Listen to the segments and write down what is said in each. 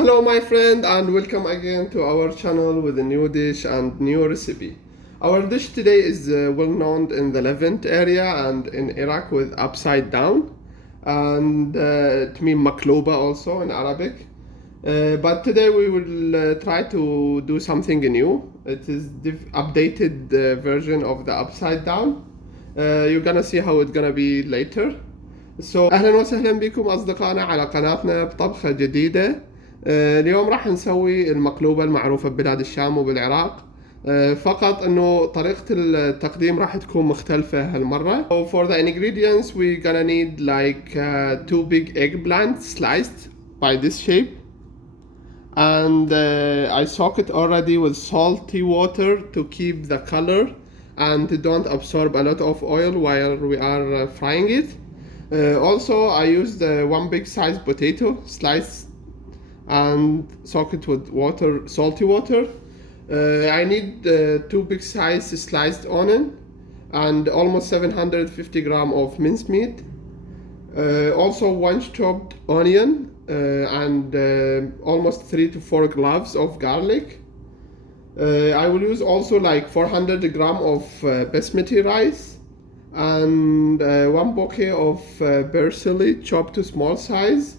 Hello my friend and welcome again to our channel with a new dish and new recipe. Our dish today is well known in the Levant area and in Iraq with upside down, and it means Maqlooba also in Arabic. But today we will try to do something new. It is the updated version of the upside down. You're gonna see how it's gonna be later. So أهلا وسهلا بكم أصدقائنا على قناتنا بطبخة جديدة. اليوم راح نسوي المقلوبة المعروفة ببلاد الشام وبالعراق. فقط انه طريقة التقديم راح تكون مختلفة هالمرة. So for the ingredients we're gonna need like 2 big eggplants sliced by this shape, and I soak it already with salty water to keep the color and don't absorb a lot of oil while we are frying it. Also I used 1 big size potato sliced and soak it with water, salty water. I need 2 big size sliced onion and almost 750 gram of mincemeat. Also 1 chopped onion and almost 3 to 4 cloves of garlic. I will use also like 400 gram of basmati rice and 1 bouquet of parsley chopped to small size.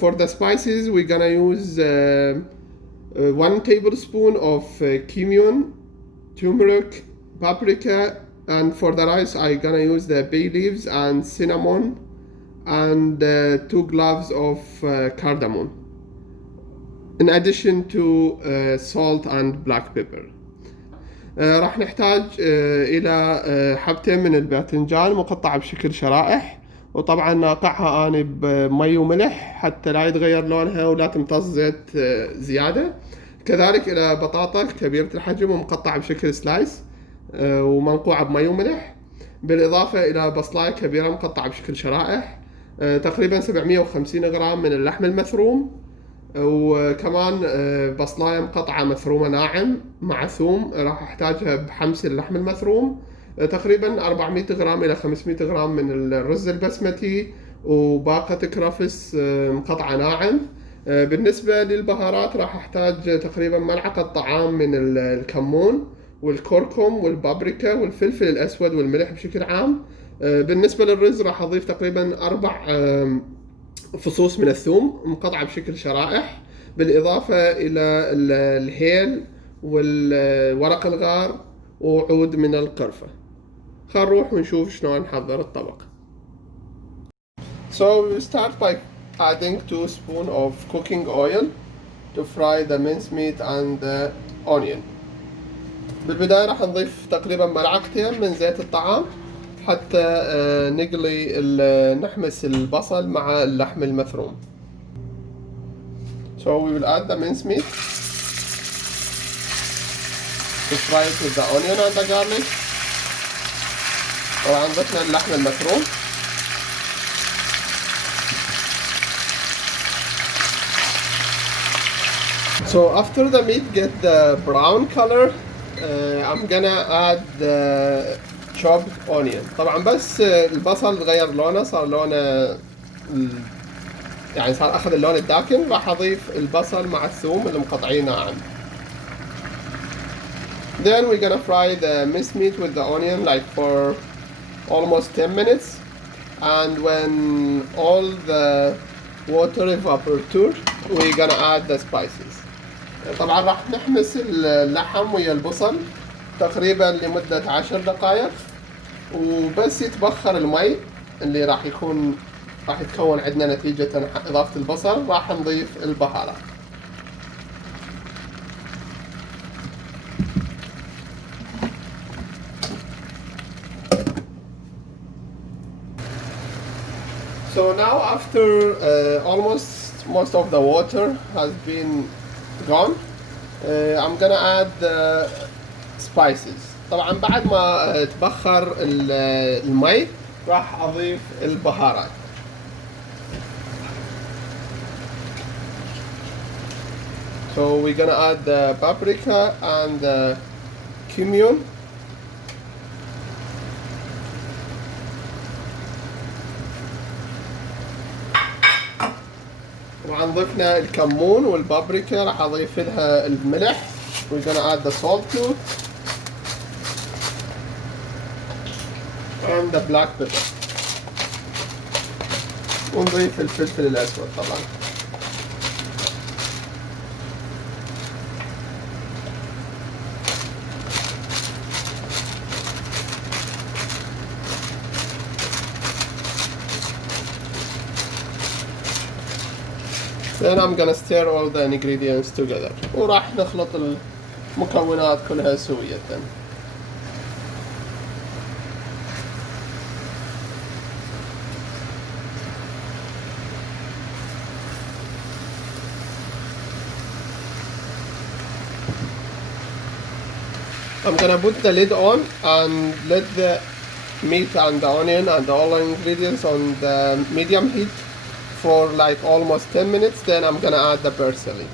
For the spices we're gonna use 1 tablespoon of cumin, turmeric, paprika, and for the rice I'm gonna use the bay leaves and cinnamon and 2 cloves of cardamom, in addition to salt and black pepper. راح نحتاج إلى حبتين من الباذنجان مقطعة بشكل شرائح، وطبعا ناقعها أنا بمي وملح حتى لا يتغير لونها ولا تمتص زيت زيادة. كذلك إلى بطاطا كبيرة الحجم ومقطعة بشكل سلايس ومنقوعة بمي وملح، بالإضافة إلى بصلاية كبيرة مقطعة بشكل شرائح، تقريبا 750 غرام من اللحم المثروم، وكمان بصلاية مقطعة مثرومة ناعم مع ثوم راح احتاجها بحمس اللحم المثروم، تقريبا 400 غرام إلى 500 غرام من الرز البسمتي، وباقة كرفس مقطعة ناعم. بالنسبة للبهارات راح احتاج تقريبا ملعقة طعام من الكمون والكركم والبابريكا والفلفل الأسود والملح بشكل عام. بالنسبة للرز راح أضيف تقريبا 4 فصوص من الثوم مقطعة بشكل شرائح، بالإضافة إلى الهيل والورق الغار وعود من القرفة. خلينا نروح ونشوف شلون نحضر الطبق. So we start by adding 2 spoons of cooking oil to fry the mincemeat and the onion. بالبداية راح نضيف تقريبا ملعقتين من زيت الطعام حتى نحمس البصل مع اللحم المثروم. So we will add the mincemeat to fry it with the onion and the garlic. طبعا ضفنا اللحم المفروم. So after the meat get the brown color, I'm gonna add the chopped onion. طبعا بس البصل غير لونه، صار لونه يعني صار اخذ اللون الداكن، راح اضيف البصل مع الثوم اللي مقطعين ناعم. Then we're gonna fry the minced meat with the onion like for almost 10 minutes, and when all the water evaporates we're gonna add the spices. طبعا راح نحمس اللحم ويا البصل تقريبا لمدة 10 دقائق، وبس يتبخر المي اللي راح يتكون عندنا نتيجة إضافة البصل، راح نضيف البهارات. So now after most of the water has been gone, I'm gonna add the spices. طبعا بعد ما تبخر المي راح اضيف البهارات. So we're gonna add the paprika and the cumin. طبعا ضفنا الكمون والبابريكا، راح اضيف لها الملح. we're gonna add the salt too and the black pepper. ونضيف الفلفل الاسود طبعا. Then I'm gonna stir all the ingredients together. وراح نخلط المكونات كلها سوية. I'm gonna put the lid on and let the meat and the onion and all the ingredients on the medium heat for like almost 10 minutes. Then I'm gonna add the parsley.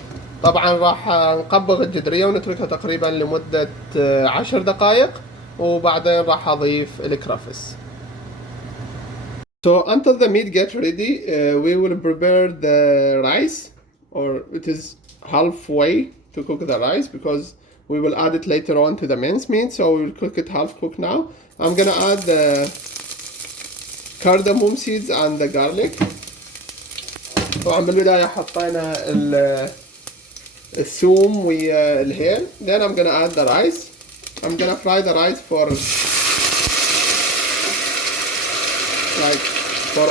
طبعا راح نقبض الجدرية ونتركها تقريبا لمدة 10 دقائق وبعدين راح أضيف الكرفس. So until the meat gets ready, we will prepare the rice, or it is halfway to cook the rice because we will add it later on to the mincemeat. So we will cook it half cooked now. I'm gonna add the cardamom seeds and the garlic. طبعا بالبداية حطينا الثوم والهيل. Then I'm gonna add the rice. I'm gonna fry the rice for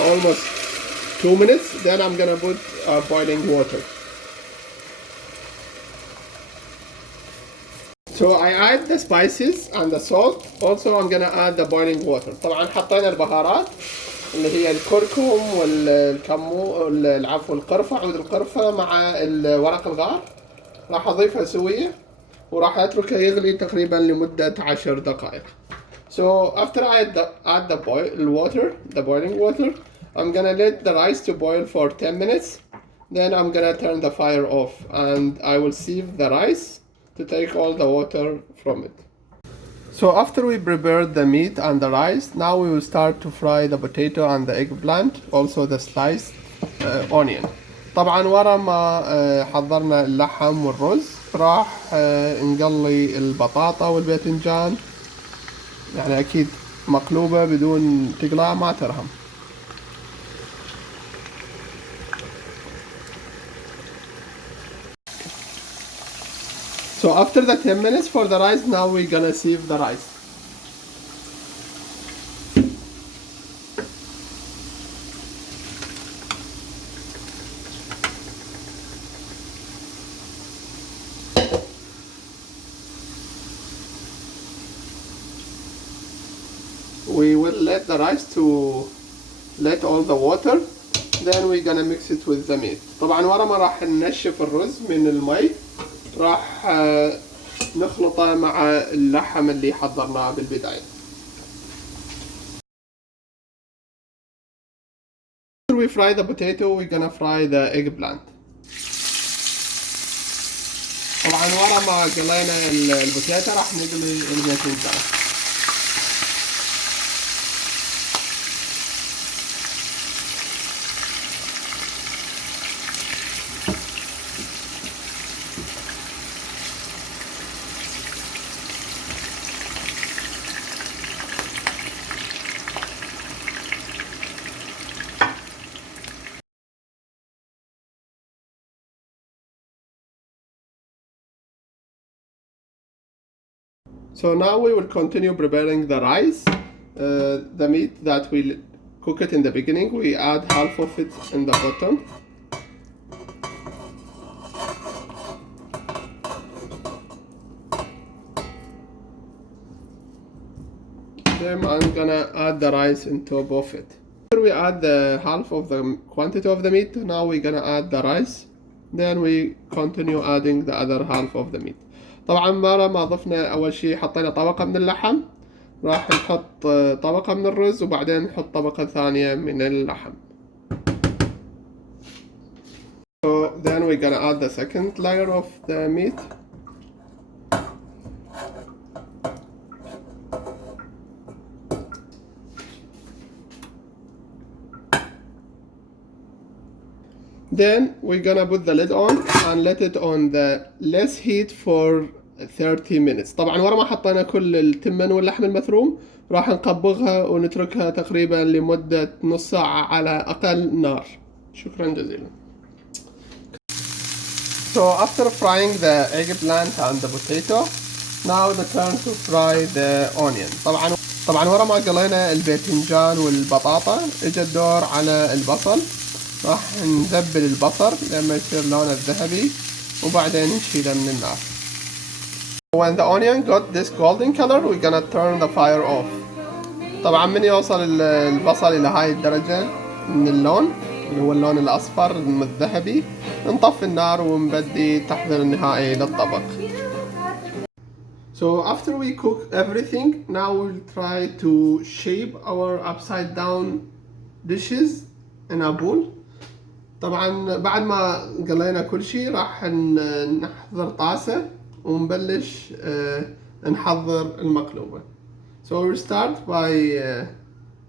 almost 2 minutes. Then I'm gonna put boiling water. So I add the spices and the salt. Also I'm gonna add the boiling water. طبعا حطينا البهارات اللي هي الكركم والكمون، العفو القرفة، عود القرفة مع ورق الغار. راح اضيفها سوية وراح اتركه يغلي تقريبا لمدة 10 دقائق. So after I add the boiling water, I'm gonna let the rice to boil for 10 minutes. Then I'm gonna turn the fire off and I will sieve the rice to take all the water from it. So after we prepared the meat and the rice, now we will start to fry the potato and the eggplant, also the sliced onion. طبعا ورا ما حضرنا اللحم والرز راح نقلي البطاطا والباذنجان. يعني اكيد مقلوبة بدون تقلاع ما ترهم. So after the 10 minutes for the rice, now we're gonna sieve the rice. We will let the rice to let all the water. Then we're gonna mix it with the meat. طبعا ورا ما راح ننشف الرز من المي راح نخلطه مع اللحم اللي حضرناه بالبداية. After we fry the potato, we're gonna fry the eggplant. طبعا ورا ما قلينا البوتيتا راح نقلي الباذنجان. So now we will continue preparing the rice. The meat that we cook it in the beginning, we add half of it in the bottom. Then I'm gonna add the rice on top of it. After we add the half of the quantity of the meat, now we're gonna add the rice. Then we continue adding the other half of the meat. طبعا ما ضفنا اول شيء حطينا طبقة من اللحم، راح نحط طبقة من الرز وبعدين نحط طبقة ثانية من اللحم. So then we're gonna add the second layer of the meat. Then we're gonna put the lid on and let it on the less heat for 30 minutes. طبعا ورا ما حطينا كل التمن واللحم المفروم راح نقبضها ونتركها تقريبا لمدة نص ساعة على أقل نار. شكرا جزيلا. So after frying the eggplant and the potato, now the turn to fry the onion. طبعا ورا ما قلينا الباذنجان والبطاطا اجى الدور على البصل. راح نذبل البصل لما يصير لونه الذهبي وبعدين نشيله من النار. When the onion got this golden color, we're gonna turn the fire off. طبعا من يوصل البصل إلى هاي الدرجة من اللون اللي هو اللون الأصفر الذهبي نطفي النار ونبدي التحضير النهائي للطبق. So after we cook everything, now we'll try to shape our upside down dishes in a bowl. طبعا بعد ما قلينا كل شيء راح نحضر طاسة ونبلش نحضر المقلوبة. So we'll start by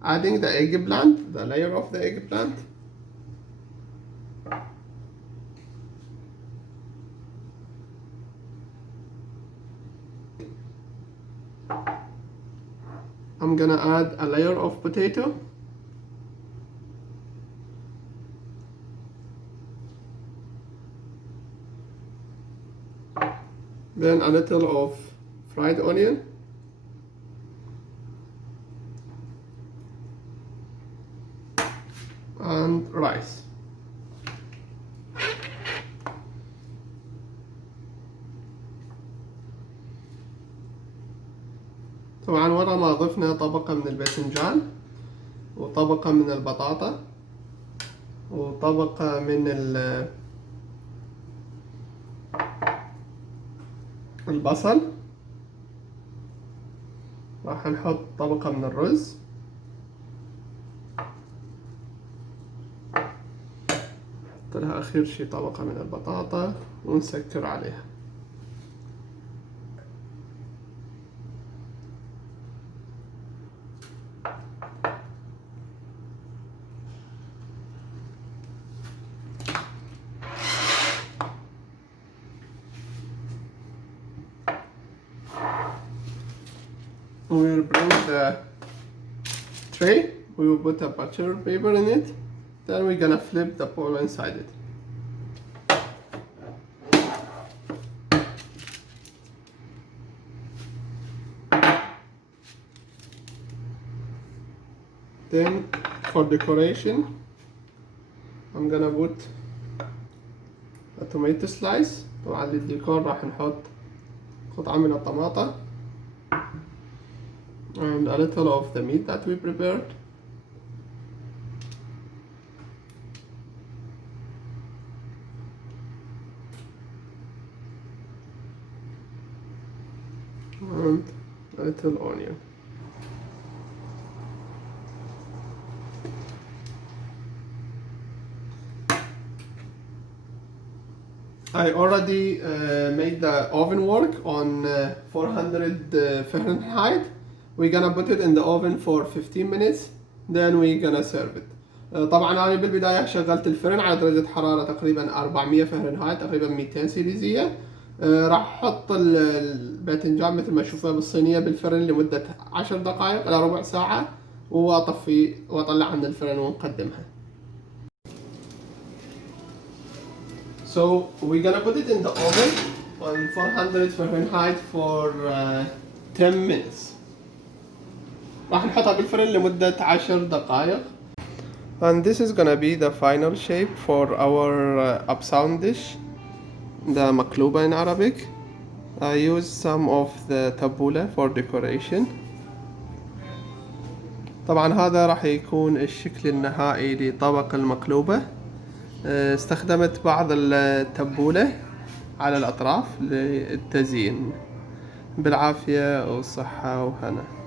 adding the eggplant, the layer of the eggplant. I'm gonna add a layer of potato. Then a little of fried onion. And rice. طبعا ورا ما ضفنا طبقة من الباذنجان وطبقة من البطاطا وطبقة من البصل راح نحط طبقة من الرز طلع آخر شي طبقة من البطاطا ونسكر عليها. We'll bring the tray, we will put a butter paper in it, then we're gonna flip the bowl inside it. Then for decoration, I'm gonna put a tomato slice. طبعا للديكور راح نحط قطعة من الطماطة and a little of the meat that we prepared. And a little onion. I already made the oven work on 400 Fahrenheit. We're gonna put it in the oven for 15 minutes, then we're gonna serve it. طبعا أنا بالبداية شغلت الفرن على درجة حرارة تقريبا 400 فahrenheit تقريبا 200 سيليزية. راح أحط الباذنجان مثل ما تشوفها بالصينية بالفرن لمدة 10 دقائق إلى ربع ساعة وأطفي وأطلعها من الفرن ونقدمها. So we're gonna put it in the oven on 400 Fahrenheit for 10 minutes. راح نحطها بالفرن لمدة 10 دقائق. And this is gonna be the final shape for our upsound dish, the Maqlooba in Arabic. I used some of the tabbouleh for decoration. طبعا هذا راح يكون الشكل النهائي لطبق المقلوبة. استخدمت بعض التبولة على الأطراف للتزيين. بالعافية والصحة وهنا.